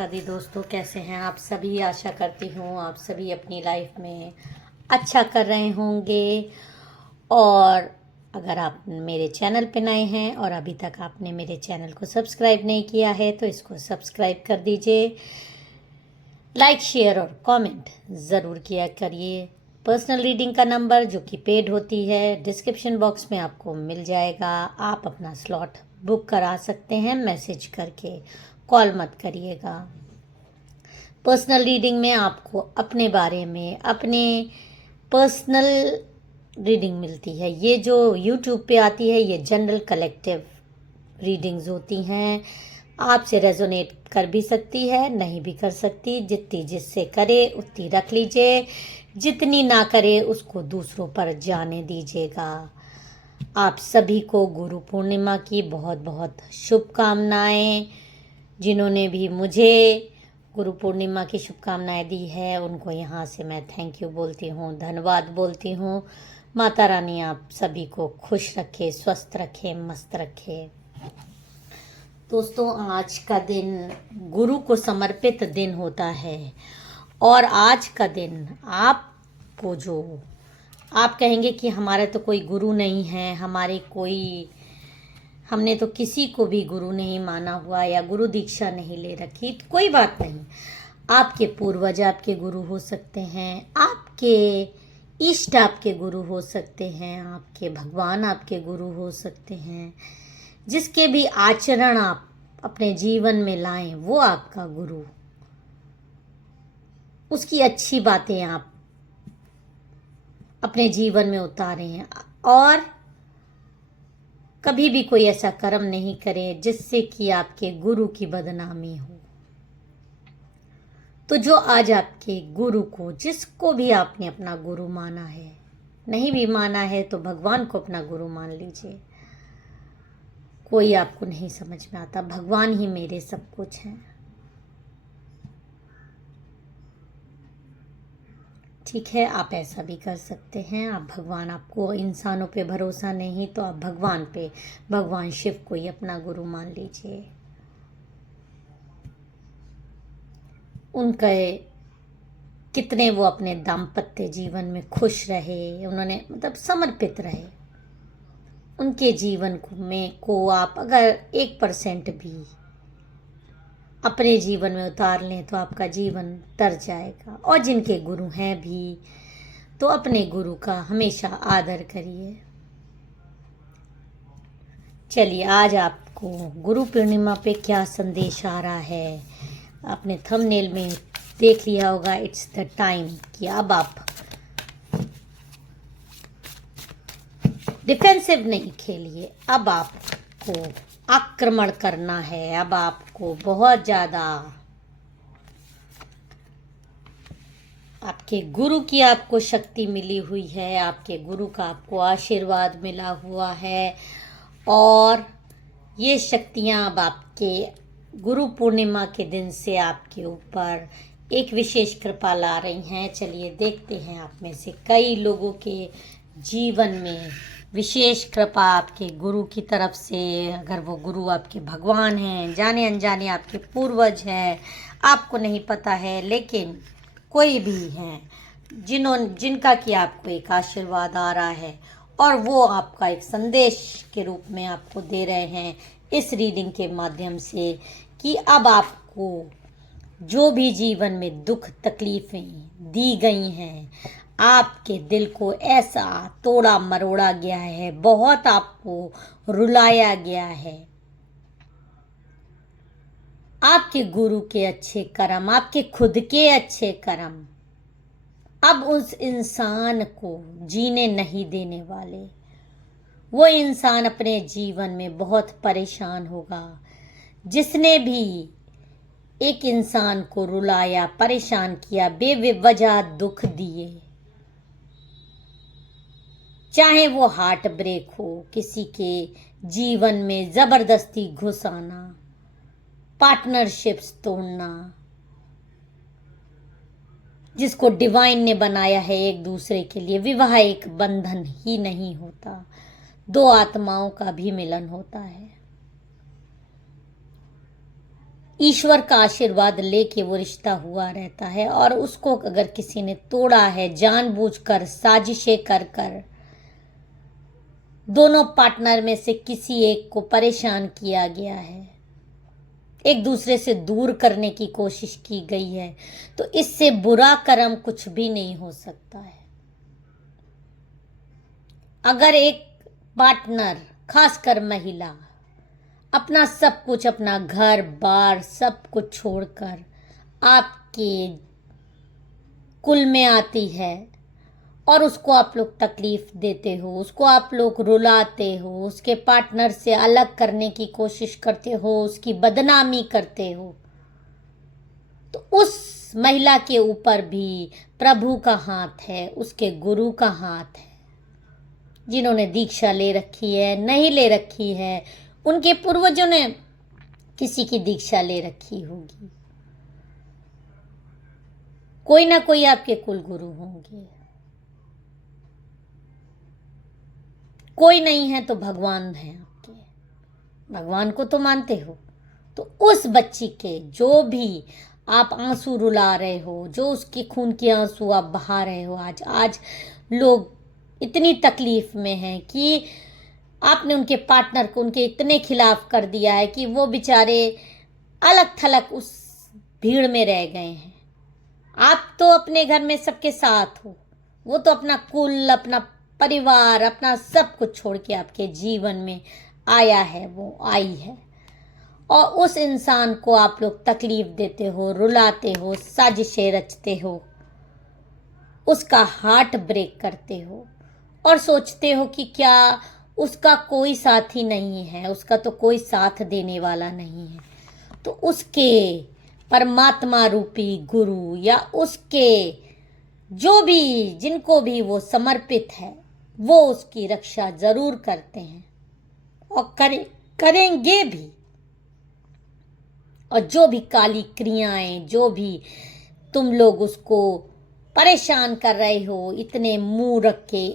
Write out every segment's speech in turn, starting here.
माता दी। दोस्तों, कैसे हैं आप सभी? आशा करती हूँ आप सभी अपनी लाइफ में अच्छा कर रहे होंगे। और अगर आप मेरे चैनल पे नए हैं और अभी तक आपने मेरे चैनल को सब्सक्राइब नहीं किया है तो इसको सब्सक्राइब कर दीजिए। लाइक, शेयर और कमेंट ज़रूर किया करिए। पर्सनल रीडिंग का नंबर जो कि पेड होती है डिस्क्रिप्शन बॉक्स में आपको मिल जाएगा। आप अपना स्लॉट बुक करा सकते हैं मैसेज करके, कॉल मत करिएगा। पर्सनल रीडिंग में आपको अपने बारे में अपने पर्सनल रीडिंग मिलती है। ये जो यूट्यूब पे आती है ये जनरल कलेक्टिव रीडिंग्स होती हैं। आपसे रेजोनेट कर भी सकती है, नहीं भी कर सकती। जितनी जिससे करे उतनी रख लीजिए, जितनी ना करे उसको दूसरों पर जाने दीजिएगा। आप सभी को गुरु पूर्णिमा की बहुत बहुत शुभकामनाएं। जिन्होंने भी मुझे गुरु पूर्णिमा की शुभकामनाएं दी है उनको यहाँ से मैं थैंक यू बोलती हूँ, धन्यवाद बोलती हूँ। माता रानी आप सभी को खुश रखे, स्वस्थ रखे, मस्त रखे। दोस्तों, आज का दिन गुरु को समर्पित दिन होता है। और आज का दिन आपको जो आप कहेंगे कि हमारे तो कोई गुरु नहीं है, हमने तो किसी को भी गुरु नहीं माना हुआ या गुरु दीक्षा नहीं ले रखी, तो कोई बात नहीं। आपके पूर्वज आपके गुरु हो सकते हैं, आपके इष्ट आपके गुरु हो सकते हैं, आपके भगवान आपके गुरु हो सकते हैं। जिसके भी आचरण आप अपने जीवन में लाएं वो आपका गुरु। उसकी अच्छी बातें आप अपने जीवन में उतारें और कभी भी कोई ऐसा कर्म नहीं करे जिससे कि आपके गुरु की बदनामी हो। तो जो आज आपके गुरु को, जिसको भी आपने अपना गुरु माना है, नहीं भी माना है तो भगवान को अपना गुरु मान लीजिए। कोई आपको नहीं समझ में आता, भगवान ही मेरे सब कुछ हैं। ठीक है, आप ऐसा भी कर सकते हैं। आप भगवान, आपको इंसानों पे भरोसा नहीं तो आप भगवान पे, भगवान शिव को ही अपना गुरु मान लीजिए। उनके कितने वो अपने दाम्पत्य जीवन में खुश रहे, उन्होंने मतलब समर्पित रहे। उनके जीवन को आप अगर 1% भी अपने जीवन में उतार लें तो आपका जीवन तर जाएगा। और जिनके गुरु हैं भी तो अपने गुरु का हमेशा आदर करिए। चलिए, आज आपको गुरु पूर्णिमा पे क्या संदेश आ रहा है आपने थंबनेल में देख लिया होगा। इट्स द टाइम कि अब आप डिफेंसिव नहीं खेलिए, अब आपको आक्रमण करना है। अब आपको बहुत ज़्यादा आपके गुरु की आपको शक्ति मिली हुई है, आपके गुरु का आपको आशीर्वाद मिला हुआ है। और ये शक्तियाँ अब आपके गुरु पूर्णिमा के दिन से आपके ऊपर एक विशेष कृपा ला रही हैं। चलिए देखते हैं आप में से कई लोगों के जीवन में विशेष कृपा आपके गुरु की तरफ से। अगर वो गुरु आपके भगवान हैं, जाने अनजाने आपके पूर्वज हैं, आपको नहीं पता है, लेकिन कोई भी हैं जिनका कि आपको एक आशीर्वाद आ रहा है और वो आपका एक संदेश के रूप में आपको दे रहे हैं इस रीडिंग के माध्यम से कि अब आपको जो भी जीवन में दुख तकलीफें दी गई हैं, आपके दिल को ऐसा तोड़ा मरोड़ा गया है, बहुत आपको रुलाया गया है। आपके गुरु के अच्छे कर्म, आपके खुद के अच्छे कर्म अब उस इंसान को जीने नहीं देने वाले। वो इंसान अपने जीवन में बहुत परेशान होगा। जिसने भी एक इंसान को रुलाया, परेशान किया, बेवजह दुख दिए, चाहे वो हार्ट ब्रेक हो, किसी के जीवन में जबरदस्ती घुस आना, पार्टनरशिप्स तोड़ना, जिसको डिवाइन ने बनाया है एक दूसरे के लिए। विवाह एक बंधन ही नहीं होता, दो आत्माओं का भी मिलन होता है। ईश्वर का आशीर्वाद लेके वो रिश्ता हुआ रहता है। और उसको अगर किसी ने तोड़ा है जानबूझकर, साजिशें कर कर, दोनों पार्टनर में से किसी एक को परेशान किया गया है, एक दूसरे से दूर करने की कोशिश की गई है, तो इससे बुरा कर्म कुछ भी नहीं हो सकता है। अगर एक पार्टनर, खासकर महिला, अपना सब कुछ, अपना घर बार सब कुछ छोड़कर आपके कुल में आती है और उसको आप लोग तकलीफ देते हो, उसको आप लोग रुलाते हो, उसके पार्टनर से अलग करने की कोशिश करते हो, उसकी बदनामी करते हो, तो उस महिला के ऊपर भी प्रभु का हाथ है, उसके गुरु का हाथ है। जिन्होंने दीक्षा ले रखी है, नहीं ले रखी है, उनके पूर्वजों ने किसी की दीक्षा ले रखी होगी, कोई ना कोई आपके कुल गुरु होंगे। कोई नहीं है तो भगवान है आपके, भगवान को तो मानते हो। तो उस बच्ची के जो भी आप आंसू रुला रहे हो, जो उसके खून के आंसू आप बहा रहे हो, आज लोग इतनी तकलीफ में हैं कि आपने उनके पार्टनर को उनके इतने खिलाफ कर दिया है कि वो बेचारे अलग थलग उस भीड़ में रह गए हैं। आप तो अपने घर में सबके साथ हो, वो तो अपना कुल, अपना परिवार, अपना सब कुछ छोड़ के आपके जीवन में आया है, वो आई है, और उस इंसान को आप लोग तकलीफ देते हो, रुलाते हो, साजिशें रचते हो, उसका हार्ट ब्रेक करते हो और सोचते हो कि क्या उसका कोई साथी नहीं है, उसका तो कोई साथ देने वाला नहीं है, तो उसके परमात्मा रूपी गुरु या उसके जो भी, जिनको भी वो समर्पित है, वो उसकी रक्षा जरूर करते हैं और करेंगे भी। और जो भी काली क्रियाएं, जो भी तुम लोग उसको परेशान कर रहे हो, इतने मुंह रख के,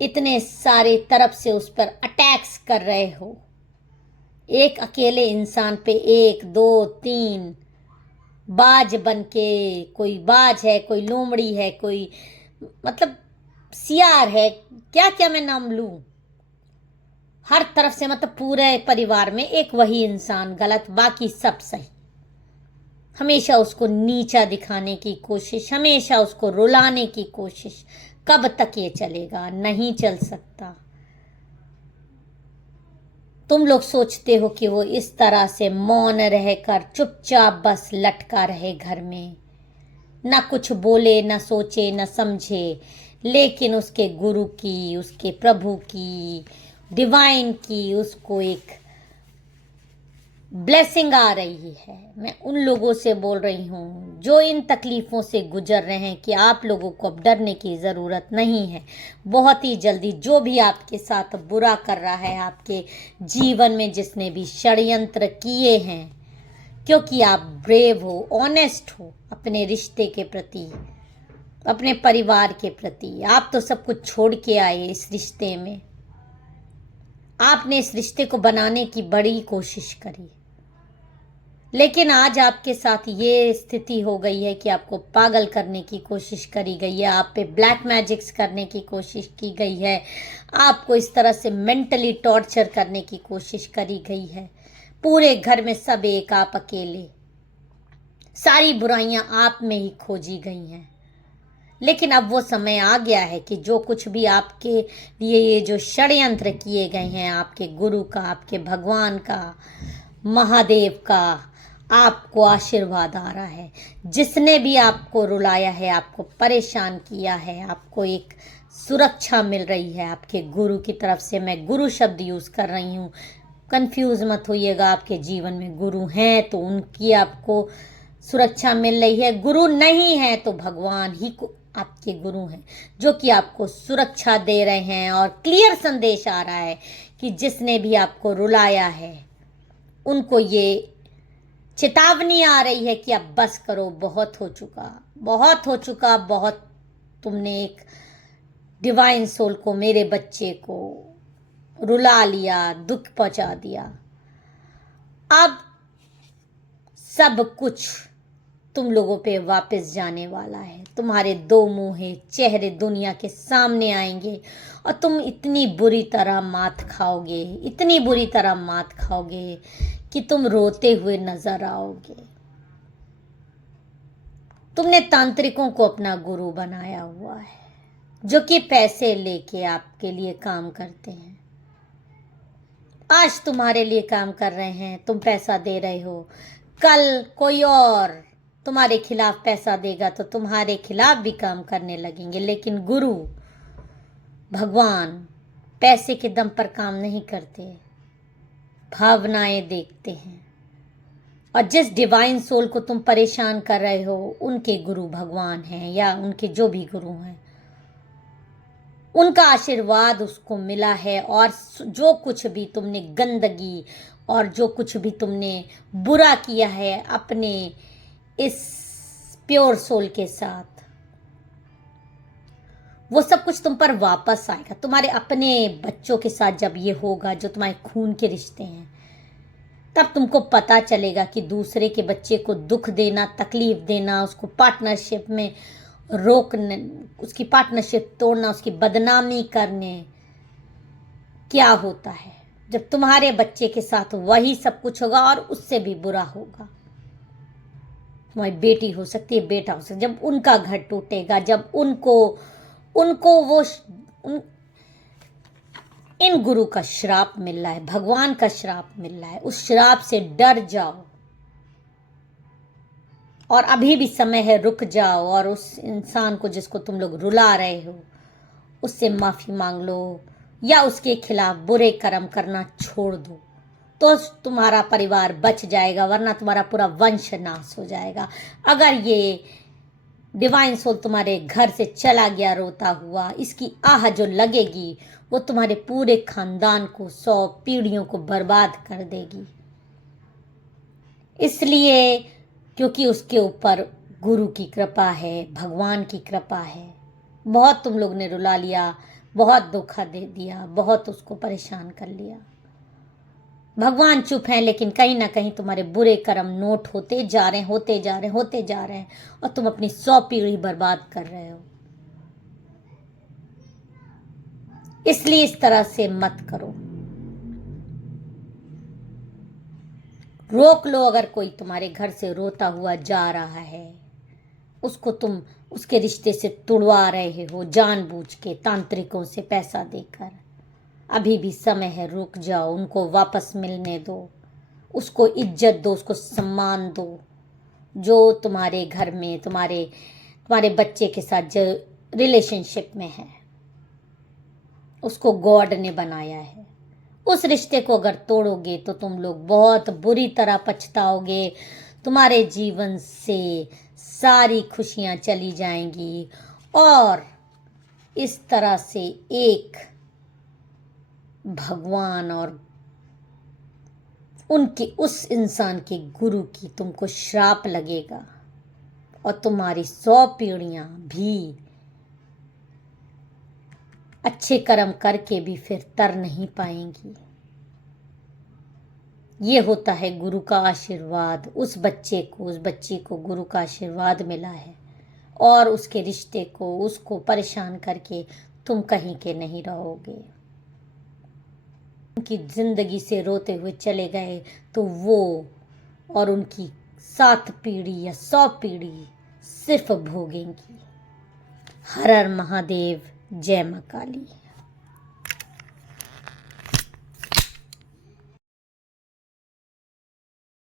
इतने सारे तरफ से उस पर अटैक्स कर रहे हो, एक अकेले इंसान पे 1 2 3 बाज बन के, कोई बाज है, कोई लोमड़ी है, कोई मतलब सियार है, क्या क्या मैं नाम लूं, हर तरफ से, मतलब पूरे परिवार में एक वही इंसान गलत, बाकी सब सही। हमेशा उसको नीचा दिखाने की कोशिश, हमेशा उसको रुलाने की कोशिश। कब तक ये चलेगा? नहीं चल सकता। तुम लोग सोचते हो कि वो इस तरह से मौन रहकर चुपचाप बस लटका रहे घर में, ना कुछ बोले, ना सोचे, ना समझे, लेकिन उसके गुरु की, उसके प्रभु की, डिवाइन की उसको एक ब्लेसिंग आ रही है। मैं उन लोगों से बोल रही हूँ जो इन तकलीफ़ों से गुजर रहे हैं कि आप लोगों को अब डरने की ज़रूरत नहीं है। बहुत ही जल्दी जो भी आपके साथ बुरा कर रहा है, आपके जीवन में जिसने भी षड्यंत्र किए हैं, क्योंकि आप ब्रेव हो, ऑनेस्ट हो अपने रिश्ते के प्रति, अपने परिवार के प्रति, आप तो सब कुछ छोड़ के आए इस रिश्ते में, आपने इस रिश्ते को बनाने की बड़ी कोशिश करी, लेकिन आज आपके साथ ये स्थिति हो गई है कि आपको पागल करने की कोशिश करी गई है, आप पे ब्लैक मैजिक्स करने की कोशिश की गई है, आपको इस तरह से मेंटली टॉर्चर करने की कोशिश करी गई है। पूरे घर में सब एक, आप अकेले, सारी बुराइयां आप में ही खोजी गई हैं। लेकिन अब वो समय आ गया है कि जो कुछ भी आपके लिए ये जो षड्यंत्र किए गए हैं, आपके गुरु का, आपके भगवान का, महादेव का, आपको आशीर्वाद आ रहा है। जिसने भी आपको रुलाया है, आपको परेशान किया है, आपको एक सुरक्षा मिल रही है आपके गुरु की तरफ से। मैं गुरु शब्द यूज़ कर रही हूँ, कंफ्यूज मत होइएगा। आपके जीवन में गुरु हैं तो उनकी आपको सुरक्षा मिल रही है, गुरु नहीं है तो भगवान ही को आपके गुरु हैं जो कि आपको सुरक्षा दे रहे हैं। और क्लियर संदेश आ रहा है कि जिसने भी आपको रुलाया है उनको ये चेतावनी आ रही है कि अब बस करो, बहुत हो चुका, बहुत हो चुका, बहुत तुमने एक डिवाइन सोल को, मेरे बच्चे को रुला लिया, दुख पहुंचा दिया। अब सब कुछ तुम लोगों पे वापस जाने वाला है। तुम्हारे दो मुंहे चेहरे दुनिया के सामने आएंगे और तुम इतनी बुरी तरह मात खाओगे, इतनी बुरी तरह मात खाओगे कि तुम रोते हुए नजर आओगे। तुमने तांत्रिकों को अपना गुरु बनाया हुआ है, जो कि पैसे लेके आपके लिए काम करते हैं। आज तुम्हारे लिए काम कर रहे हैं, तुम पैसा दे रहे हो, कल कोई और तुम्हारे खिलाफ पैसा देगा तो तुम्हारे खिलाफ भी काम करने लगेंगे। लेकिन गुरु भगवान पैसे के दम पर काम नहीं करते, भावनाएं देखते हैं। और जिस डिवाइन सोल को तुम परेशान कर रहे हो, उनके गुरु भगवान हैं या उनके जो भी गुरु हैं, उनका आशीर्वाद उसको मिला है। और जो कुछ भी तुमने गंदगी और जो कुछ भी तुमने बुरा किया है अपने इस प्योर सोल के साथ, वो सब कुछ तुम पर वापस आएगा। तुम्हारे अपने बच्चों के साथ जब ये होगा, जो तुम्हारे खून के रिश्ते हैं, तब तुमको पता चलेगा कि दूसरे के बच्चे को दुख देना, तकलीफ देना, उसको पार्टनरशिप में रोकने, उसकी पार्टनरशिप तोड़ना, उसकी बदनामी करने क्या होता है। जब तुम्हारे बच्चे के साथ वही सब कुछ होगा और उससे भी बुरा होगा। तुम्हारी बेटी हो सकती है, बेटा हो सकता है, जब उनका घर टूटेगा, जब उनको वो इन गुरु का श्राप मिल रहा है, भगवान का श्राप मिल रहा है, उस श्राप से डर जाओ और अभी भी समय है, रुक जाओ और उस इंसान को जिसको तुम लोग रुला रहे हो, उससे माफी मांग लो या उसके खिलाफ बुरे कर्म करना छोड़ दो, तो तुम्हारा परिवार बच जाएगा, वरना तुम्हारा पूरा वंश नाश हो जाएगा। अगर ये डिवाइन सोल तुम्हारे घर से चला गया रोता हुआ, इसकी आह जो लगेगी वो तुम्हारे पूरे खानदान को, 100 पीढ़ियों को बर्बाद कर देगी। इसलिए क्योंकि उसके ऊपर गुरु की कृपा है, भगवान की कृपा है। बहुत तुम लोग ने रुला लिया, बहुत धोखा दे दिया, बहुत उसको परेशान कर लिया। भगवान चुप हैं, लेकिन कहीं ना कहीं तुम्हारे बुरे कर्म नोट होते जा रहे हैं और तुम अपनी 100 पीढ़ी बर्बाद कर रहे हो। इसलिए इस तरह से मत करो। रोक लो। अगर कोई तुम्हारे घर से रोता हुआ जा रहा है, उसको तुम उसके रिश्ते से तुड़वा रहे हो जानबूझ के, तांत्रिकों से पैसा देकर, अभी भी समय है, रुक जाओ, उनको वापस मिलने दो, उसको इज्जत दो, उसको सम्मान दो। जो तुम्हारे घर में तुम्हारे बच्चे के साथ जो रिलेशनशिप में है, उसको गॉड ने बनाया है। उस रिश्ते को अगर तोड़ोगे तो तुम लोग बहुत बुरी तरह पछताओगे। तुम्हारे जीवन से सारी खुशियां चली जाएंगी और इस तरह से एक भगवान और उनके उस इंसान के गुरु की तुमको श्राप लगेगा और तुम्हारी 100 पीढ़ियां भी अच्छे कर्म करके भी फिर तर नहीं पाएंगी। ये होता है गुरु का आशीर्वाद। उस बच्चे को गुरु का आशीर्वाद मिला है और उसके रिश्ते को, उसको परेशान करके तुम कहीं के नहीं रहोगे। उनकी जिंदगी से रोते हुए चले गए तो वो और उनकी 7 पीढ़ी या 100 पीढ़ी सिर्फ भोगेंगी। हर हर महादेव, जय मां काली।